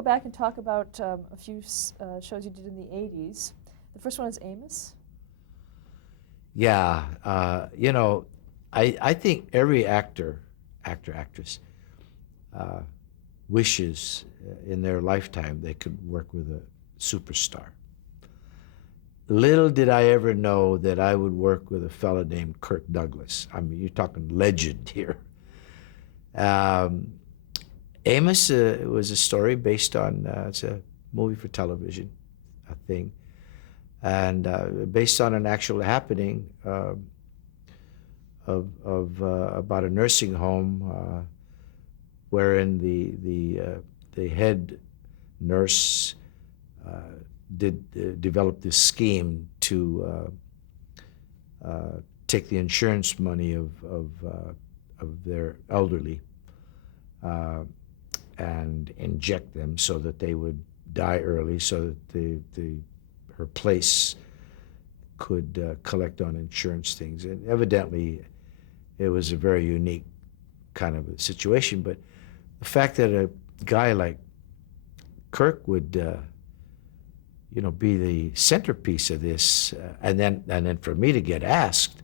go back and talk about a few shows you did in the 80s. The first one is Amos. Yeah, I think every actress, uh, wishes in their lifetime they could work with a superstar. Little did I ever know that I would work with a fella named Kirk Douglas. I mean, you're talking legend here. Um, Amos was a story based on, it's a movie for television, a thing, and based on an actual happening of about a nursing home wherein the head nurse uh, did develop this scheme to take the insurance money of their elderly uh, and inject them so that they would die early, so that her place could collect on insurance things. And evidently, it was a very unique kind of a situation. But the fact that a guy like Kirk would, be the centerpiece of this, and then for me to get asked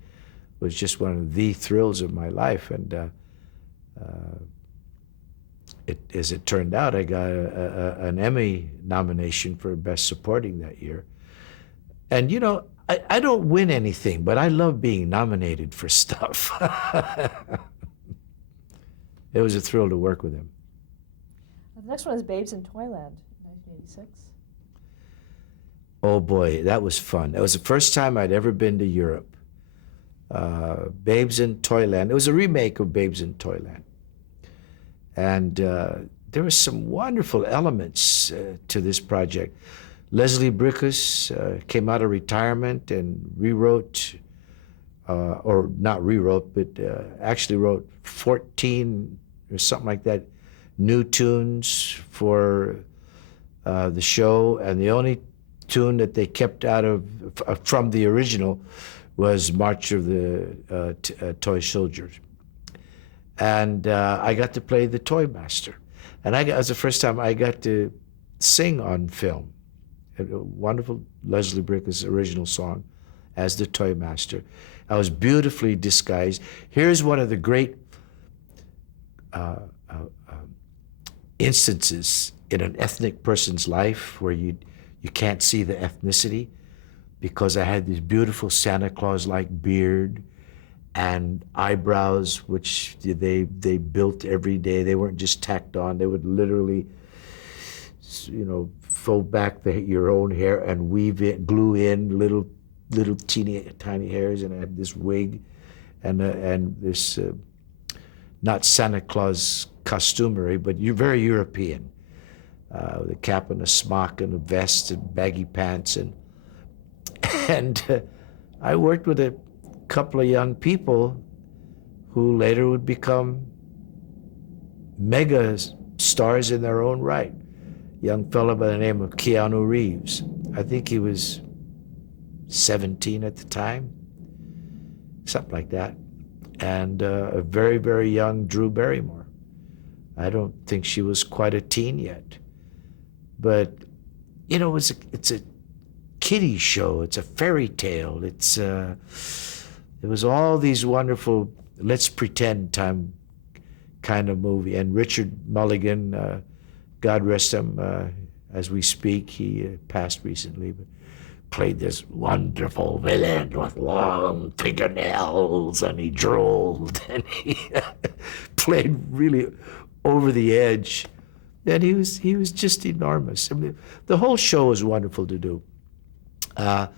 was just one of the thrills of my life. And as it turned out, I got an Emmy nomination for Best Supporting that year. And I don't win anything, but I love being nominated for stuff. It was a thrill to work with him. The next one is Babes in Toyland, 1986. Oh boy, that was fun. That was the first time I'd ever been to Europe. Babes in Toyland. It was a remake of Babes in Toyland. And there were some wonderful elements to this project. Leslie Brickus came out of retirement and rewrote, or not rewrote, but actually wrote 14 or something like that, new tunes for the show. And the only tune that they kept out of from the original was March of the Toy Soldiers. And I got to play the Toy Master. And it was the first time I got to sing on film. A wonderful Leslie Brickus original song as the Toy Master. I was beautifully disguised. Here's one of the great instances in an ethnic person's life where you can't see the ethnicity, because I had this beautiful Santa Claus-like beard and eyebrows, which they built every day. They weren't just tacked on. They would literally, fold back your own hair and weave it, glue in little teeny tiny hairs, and I had this wig and this not Santa Claus costumery, but you're very European. With a cap and a smock and a vest and baggy pants, and I worked with a couple of young people who later would become mega stars in their own right. Young fellow by the name of Keanu Reeves. I think he was 17 at the time, something like that. And a very, very young Drew Barrymore. I don't think she was quite a teen yet. But, it's a kiddie show. It's a fairy tale. There was all these wonderful, let's pretend time kind of movie. And Richard Mulligan, God rest him, as we speak, he passed recently, but played this wonderful villain with long fingernails, and he drooled, and he played really over the edge. And he was just enormous. I mean, the whole show was wonderful to do. I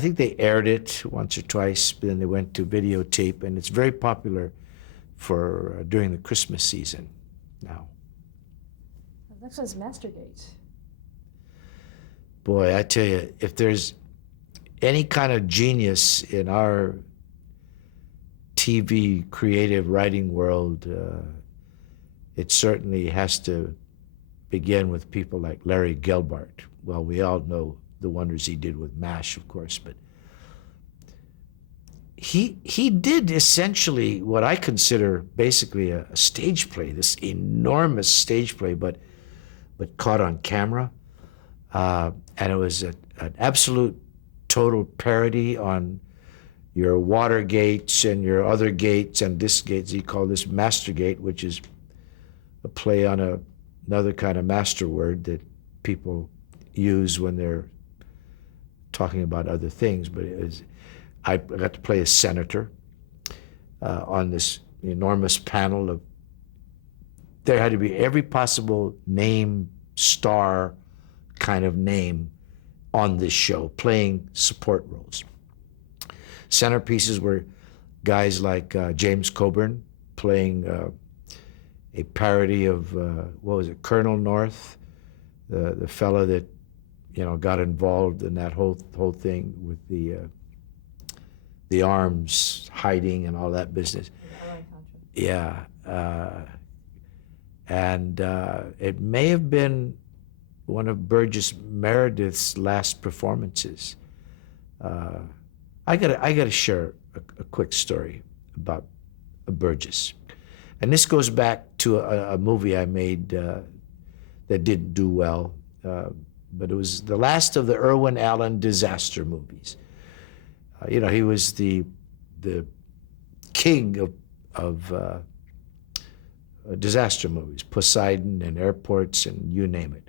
think they aired it once or twice, but then they went to videotape, and it's very popular for during the Christmas season now. The next one's Mastergate. Boy, I tell you, if there's any kind of genius in our TV creative writing world, it certainly has to begin with people like Larry Gelbart. Well, we all know the wonders he did with MASH, of course, but he did essentially what I consider basically a stage play, this enormous stage play, but but caught on camera. And it was an absolute total parody on your Watergates and your other gates and this gate. He called this Mastergate, which is a play on another kind of master word that people use when they're talking about other things. But I got to play a senator on this enormous panel of, there had to be every possible name, star kind of name on this show, playing support roles. Centerpieces were guys like James Coburn playing a parody of, what was it, Colonel North, the fella that, got involved in that whole thing with the arms hiding and all that business. Yeah. And it may have been one of Burgess Meredith's last performances. I gotta share a quick story about Burgess. And this goes back to a movie I made that didn't do well, but it was the last of the Irwin Allen disaster movies. He was the king of disaster movies, Poseidon and Airports and you name it.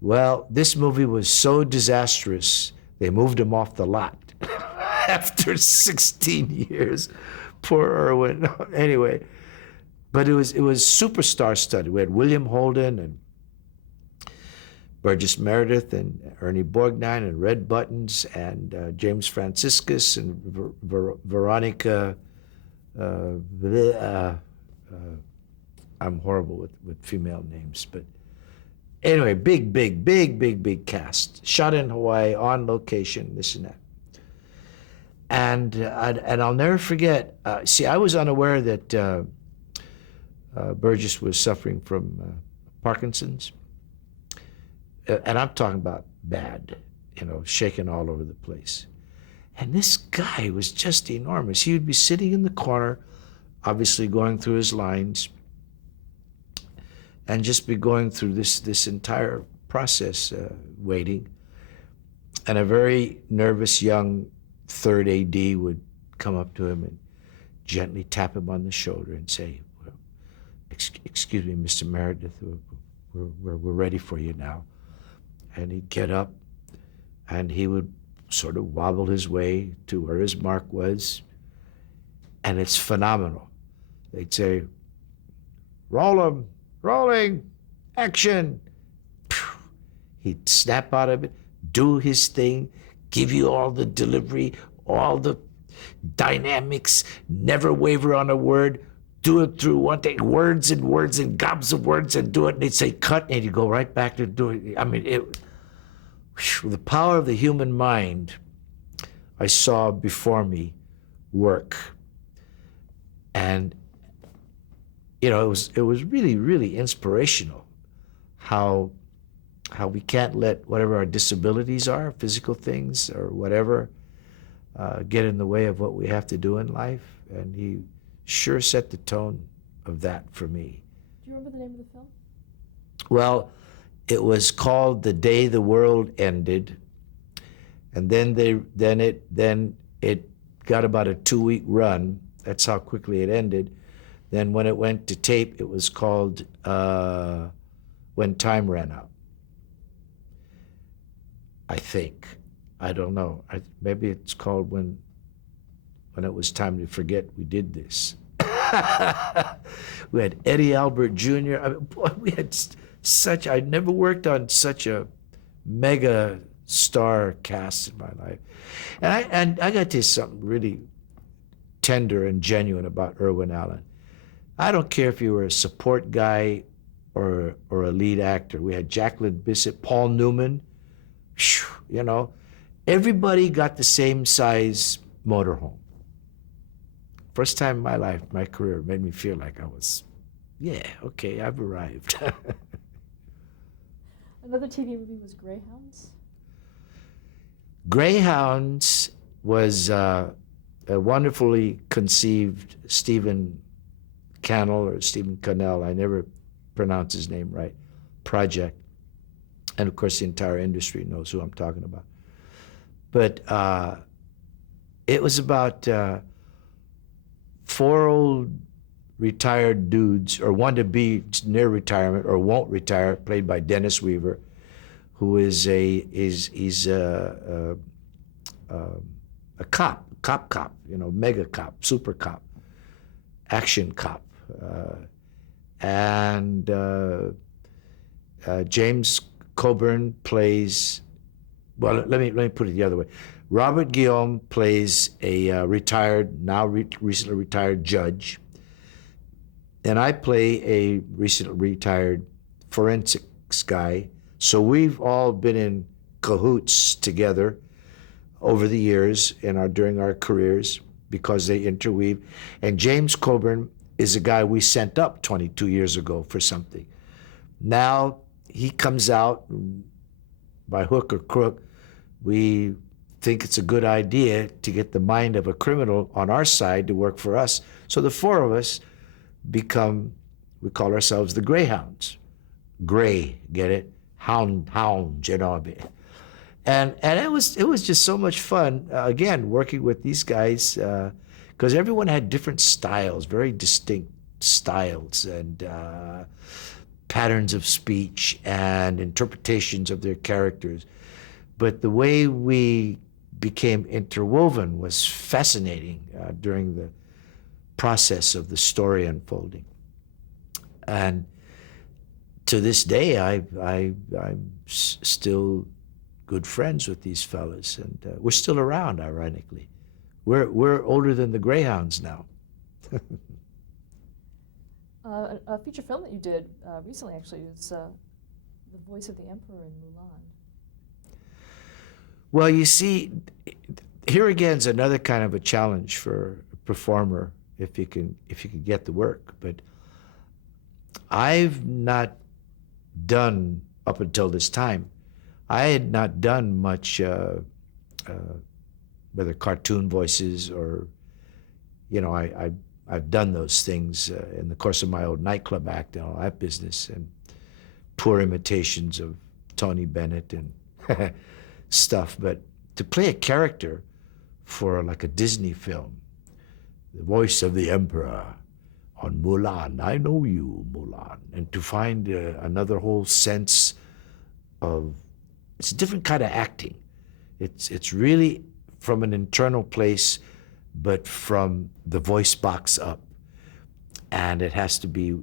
Well, this movie was so disastrous, they moved him off the lot after 16 years. Poor Irwin. Anyway, but it was superstar studded. We had William Holden and Burgess Meredith and Ernie Borgnine and Red Buttons and James Franciscus and Veronica. I'm horrible with female names, but anyway, big cast. Shot in Hawaii, on location, this and that. And I'll never forget, I was unaware that Burgess was suffering from Parkinson's. And I'm talking about bad, shaking all over the place. And this guy was just enormous. He would be sitting in the corner, obviously going through his lines, and just be going through this entire process, waiting. And a very nervous young third AD would come up to him and gently tap him on the shoulder and say, well, excuse me, Mr. Meredith, we're ready for you now. And he'd get up and he would sort of wobble his way to where his mark was. And it's phenomenal. They'd say, roll him. Rolling, action. He'd snap out of it, do his thing, give you all the delivery, all the dynamics, never waver on a word, do it through one thing, words and gobs of words, and do it, and they'd say cut, and he'd go right back to doing it. I mean, the power of the human mind I saw before me work. And it was really, really inspirational how we can't let whatever our disabilities are, physical things or whatever, get in the way of what we have to do in life. And he sure set the tone of that for me. Do you remember the name of the film? Well, it was called The Day the World Ended, and then it got about a 2-week run. That's how quickly it ended. Then when it went to tape, it was called When Time Ran Out. I think. I don't know. Maybe it's called When It Was Time to Forget We Did This. We had Eddie Albert Jr. I mean, boy, we had I'd never worked on such a mega star cast in my life. And I got to tell you something really tender and genuine about Irwin Allen. I don't care if you were a support guy or a lead actor. We had Jacqueline Bisset, Paul Newman, everybody got the same size motorhome. First time in my life, my career made me feel like I was, okay, I've arrived. Another TV movie was Greyhounds. Greyhounds was a wonderfully conceived Stephen Cannell or Stephen Cannell, I never pronounce his name right, project. And of course, the entire industry knows who I'm talking about. But it was about four old retired dudes, or one to be near retirement or won't retire, played by Dennis Weaver, who is he's a cop, mega cop, super cop, action cop, and James Coburn plays. Well, let me put it the other way. Robert Guillaume plays a retired, now recently retired judge, and I play a recently retired forensics guy. So we've all been in cahoots together over the years during our careers because they interweave. And James Coburn is a guy we sent up 22 years ago for something. Now he comes out by hook or crook. We think it's a good idea to get the mind of a criminal on our side to work for us. So the four of us we call ourselves the Greyhounds. Grey, get it? Hound, And it was just so much fun, again, working with these guys, because everyone had different styles, very distinct styles and patterns of speech and interpretations of their characters. But the way we became interwoven was fascinating during the process of the story unfolding. And to this day, I'm still good friends with these fellas, and we're still around. Ironically, we're older than the Greyhounds now. A feature film that you did recently, actually, is The Voice of the Emperor in Mulan. Well, you see, here again is another kind of a challenge for a performer if you can get the work. But I've not done, up until this time, I had not done much, whether cartoon voices or, I've done those things in the course of my old nightclub act and all that business, and poor imitations of Tony Bennett and stuff. But to play a character for like a Disney film, the voice of the Emperor on Mulan, I know you, Mulan, and to find another whole sense of, it's a different kind of acting. It's really from an internal place, but from the voice box up. And it has to be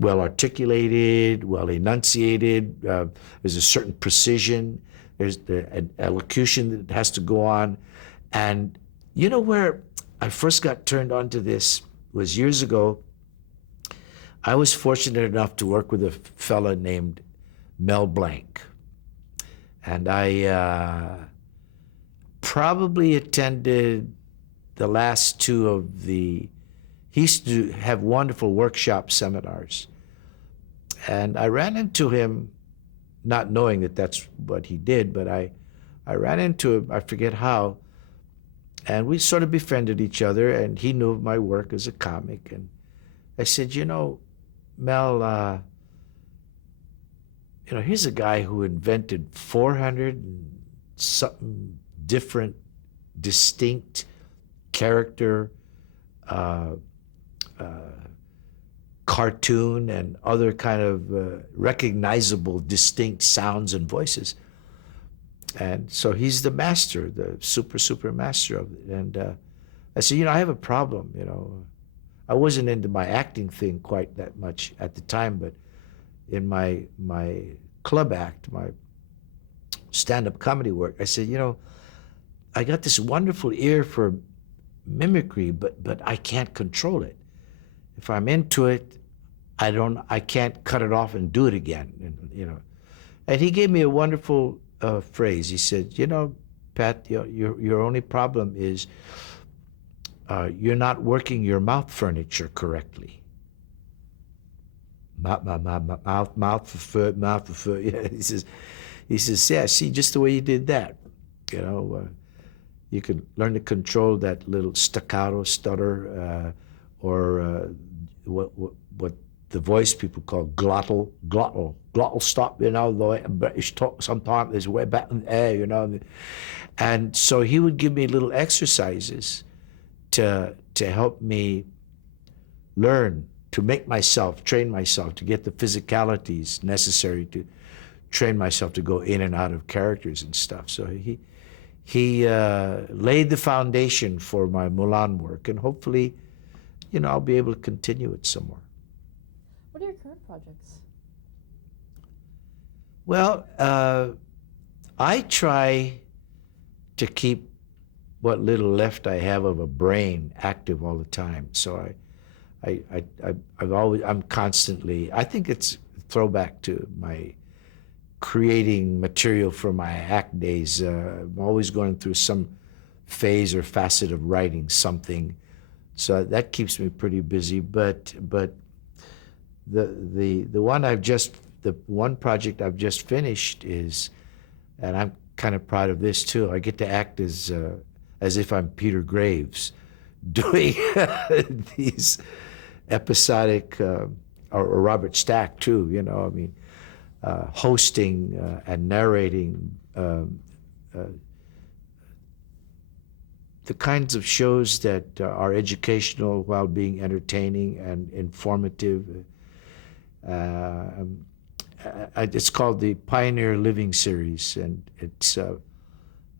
well articulated, well enunciated. There's a certain precision. There's an elocution that has to go on. And you know where I first got turned on to this was years ago. I was fortunate enough to work with a fella named Mel Blanc. And I probably attended the last two of he used to have wonderful workshop seminars. And I ran into him, not knowing that that's what he did, but I ran into him, I forget how, and we sort of befriended each other, and he knew of my work as a comic. And I said, Mel, here's a guy who invented 400 and something different, distinct character, cartoon, and other kind of recognizable, distinct sounds and voices. And so he's the master, the super master of it. And I said, I have a problem, I wasn't into my acting thing quite that much at the time, but in my club act, my stand-up comedy work, I said, I got this wonderful ear for mimicry, but I can't control it. If I'm into it, I can't cut it off and do it again, And he gave me a wonderful phrase. He said, Pat, your only problem is you're not working your mouth furniture correctly. Mouth for foot. Yeah, he says, yeah, see, just the way you did that, you can learn to control that little staccato stutter, or what the voice people call glottal stop, you know, the way British talk sometimes is way back in the air, you know. And so he would give me little exercises to help me learn, to make myself, train myself, to get the physicalities necessary to train myself to go in and out of characters and stuff. So he laid the foundation for my Mulan work, and hopefully, you know, I'll be able to continue it some more. What are your current projects? Well, I try to keep what little left I have of a brain active all the time. So I'm constantly, I think it's a throwback to my creating material for my act days. I'm always going through some phase or facet of writing something. So that keeps me pretty busy. But the one project I've just finished is, and I'm kind of proud of this too. I get to act as if I'm Peter Graves, doing these episodic, or Robert Stack too. You know, I mean, hosting and narrating the kinds of shows that are educational while being entertaining and informative. It's called the Pioneer Living Series, and it's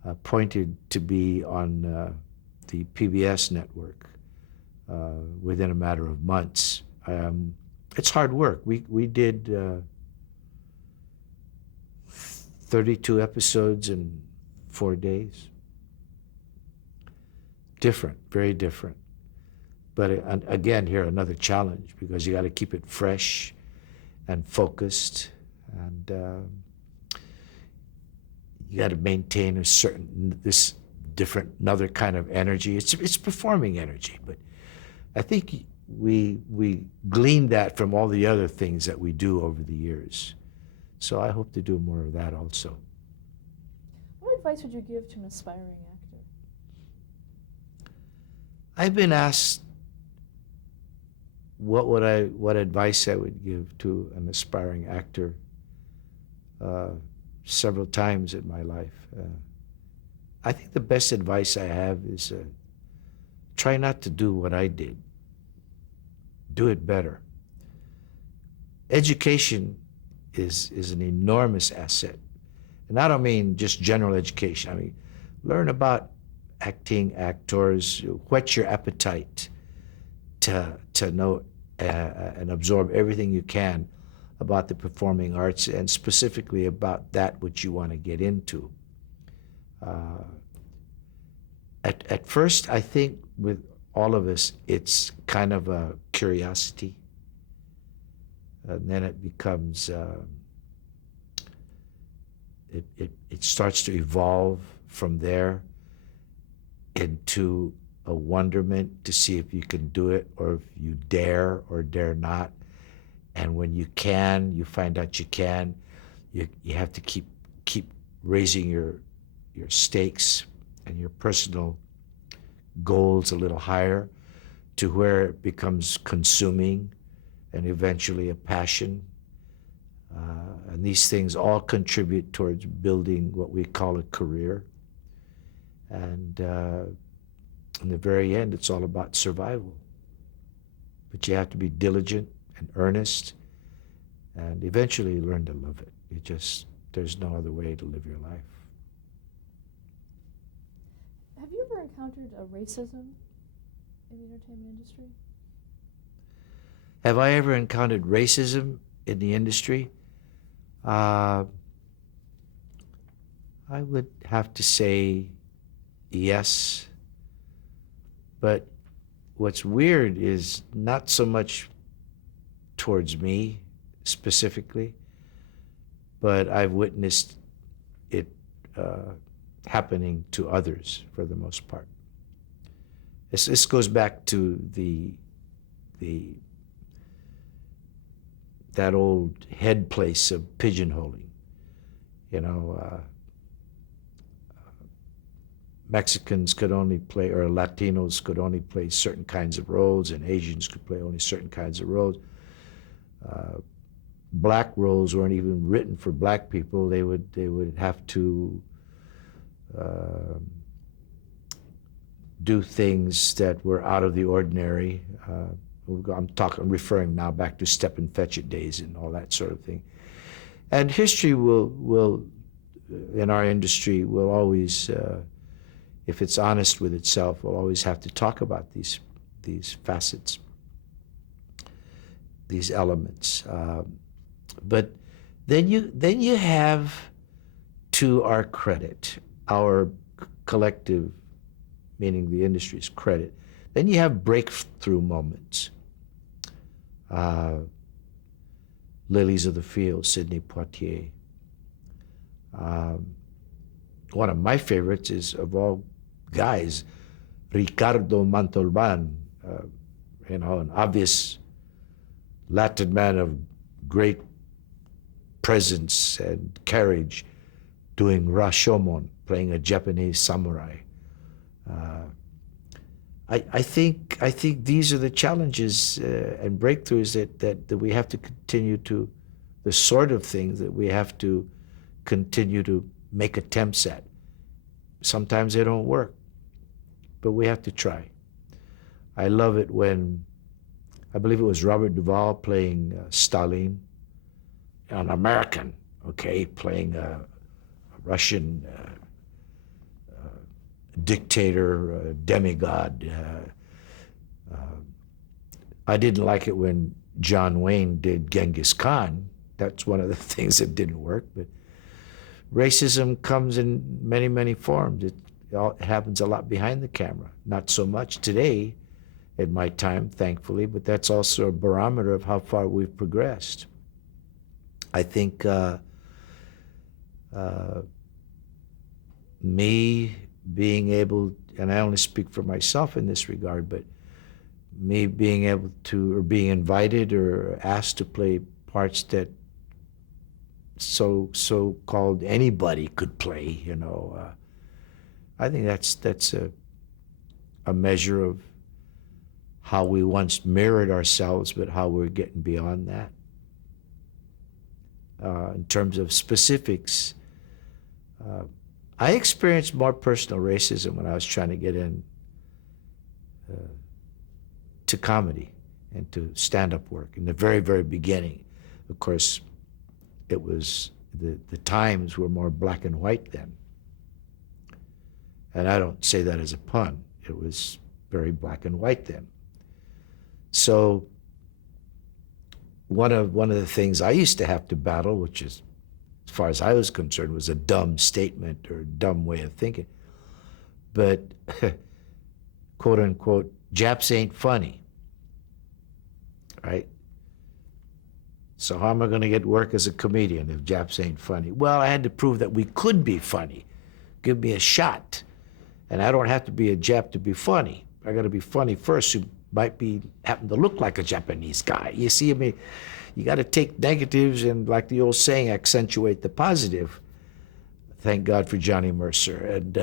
appointed to be on the PBS network within a matter of months. It's hard work. We did 32 episodes in 4 days. Different, very different. But again, here another challenge, because you got to keep it fresh and focused, and you got to maintain another kind of energy. It's performing energy, but I think we gleaned that from all the other things that we do over the years. So I hope to do more of that also. What advice would you give to an aspiring actor? I've been asked what advice I would give to an aspiring actor several times in my life. I think the best advice I have is try not to do what I did. Do it better. Education is an enormous asset. And I don't mean just general education. I mean, learn about acting, actors, whet your appetite to know and absorb everything you can about the performing arts, and specifically about that which you want to get into. At first, I think with all of us, it's kind of a curiosity. And then it becomes, it starts to evolve from there into a wonderment to see if you can do it, or if you dare or dare not. And when you can, you find out you can, you have to keep raising your stakes and your personal goals a little higher, to where it becomes consuming and eventually a passion. And these things all contribute towards building what we call a career. And in the very end, it's all about survival. But you have to be diligent and earnest, and eventually learn to love it. There's no other way to live your life. Have you ever encountered a racism in the entertainment industry? Have I ever encountered racism in the industry? I would have to say yes. But what's weird is not so much towards me specifically, but I've witnessed it happening to others for the most part. This goes back to that old head place of pigeonholing. You know, Mexicans could only play, or Latinos could only play certain kinds of roles, and Asians could play only certain kinds of roles. Black roles weren't even written for black people. They would have to do things that were out of the ordinary. I'm referring now back to Step and Fetch It days and all that sort of thing. And history will in our industry will always, if it's honest with itself, will always have to talk about these facets, these elements. But then you have, to our credit, our collective, meaning the industry's credit, then you have breakthrough moments. Lilies of the Field, Sidney Poitier. One of my favorites is, of all guys, Ricardo Montalban, an obvious Latin man of great presence and carriage, doing Rashomon, playing a Japanese samurai. I think these are the challenges and breakthroughs that we have to continue to, the sort of things that we have to continue to make attempts at. Sometimes they don't work, but we have to try. I love it when, I believe it was Robert Duvall playing Stalin, an American, okay, playing a Russian dictator, demigod. I didn't like it when John Wayne did Genghis Khan. That's one of the things that didn't work. But racism comes in many, many forms. It happens a lot behind the camera. Not so much today, at my time, thankfully, but that's also a barometer of how far we've progressed. I think me being able, and I only speak for myself in this regard, but me being able to, or being invited or asked to play parts that so-called anybody could play, I think that's a measure of how we once mirrored ourselves, but how we're getting beyond that. In terms of specifics, I experienced more personal racism when I was trying to get in to comedy and to stand-up work in the very, very beginning. Of course, it was, the times were more black and white then. And I don't say that as a pun. It was very black and white then. So one of the things I used to have to battle, which is, as far as I was concerned, was a dumb statement or a dumb way of thinking. But, quote unquote, Japs ain't funny, right? So how am I going to get work as a comedian if Japs ain't funny? Well, I had to prove that we could be funny. Give me a shot. And I don't have to be a Jap to be funny. I got to be funny first, who might happen to look like a Japanese guy. You see, I mean, you got to take negatives and, like the old saying, accentuate the positive. Thank God for Johnny Mercer. And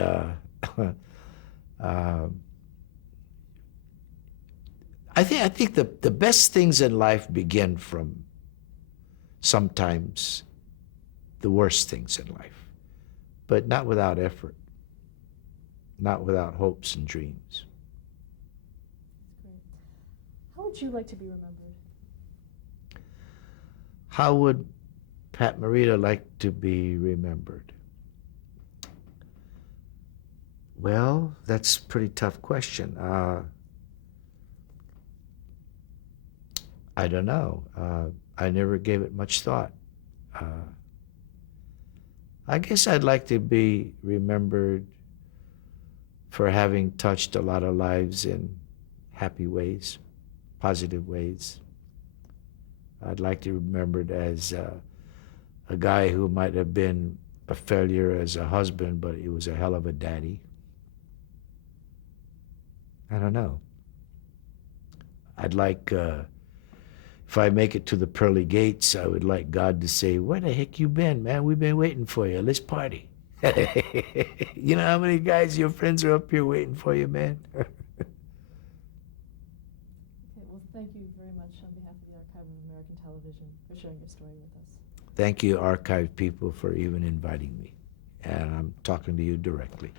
I think the best things in life begin from sometimes the worst things in life, but not without effort, not without hopes and dreams. Great. How would you like to be remembered? How would Pat Morita like to be remembered? Well, that's a pretty tough question. I don't know. I never gave it much thought. I guess I'd like to be remembered for having touched a lot of lives in happy ways, positive ways. I'd like to be remembered as a guy who might have been a failure as a husband, but he was a hell of a daddy. I don't know. I'd like, if I make it to the pearly gates, I would like God to say, where the heck you been, man? We've been waiting for you. Let's party. You know how many guys, your friends, are up here waiting for you, man? Okay, well, thank you very much on behalf of the Archive of American Television. sharing your story with us. Thank you, archive people, for even inviting me. And I'm talking to you directly.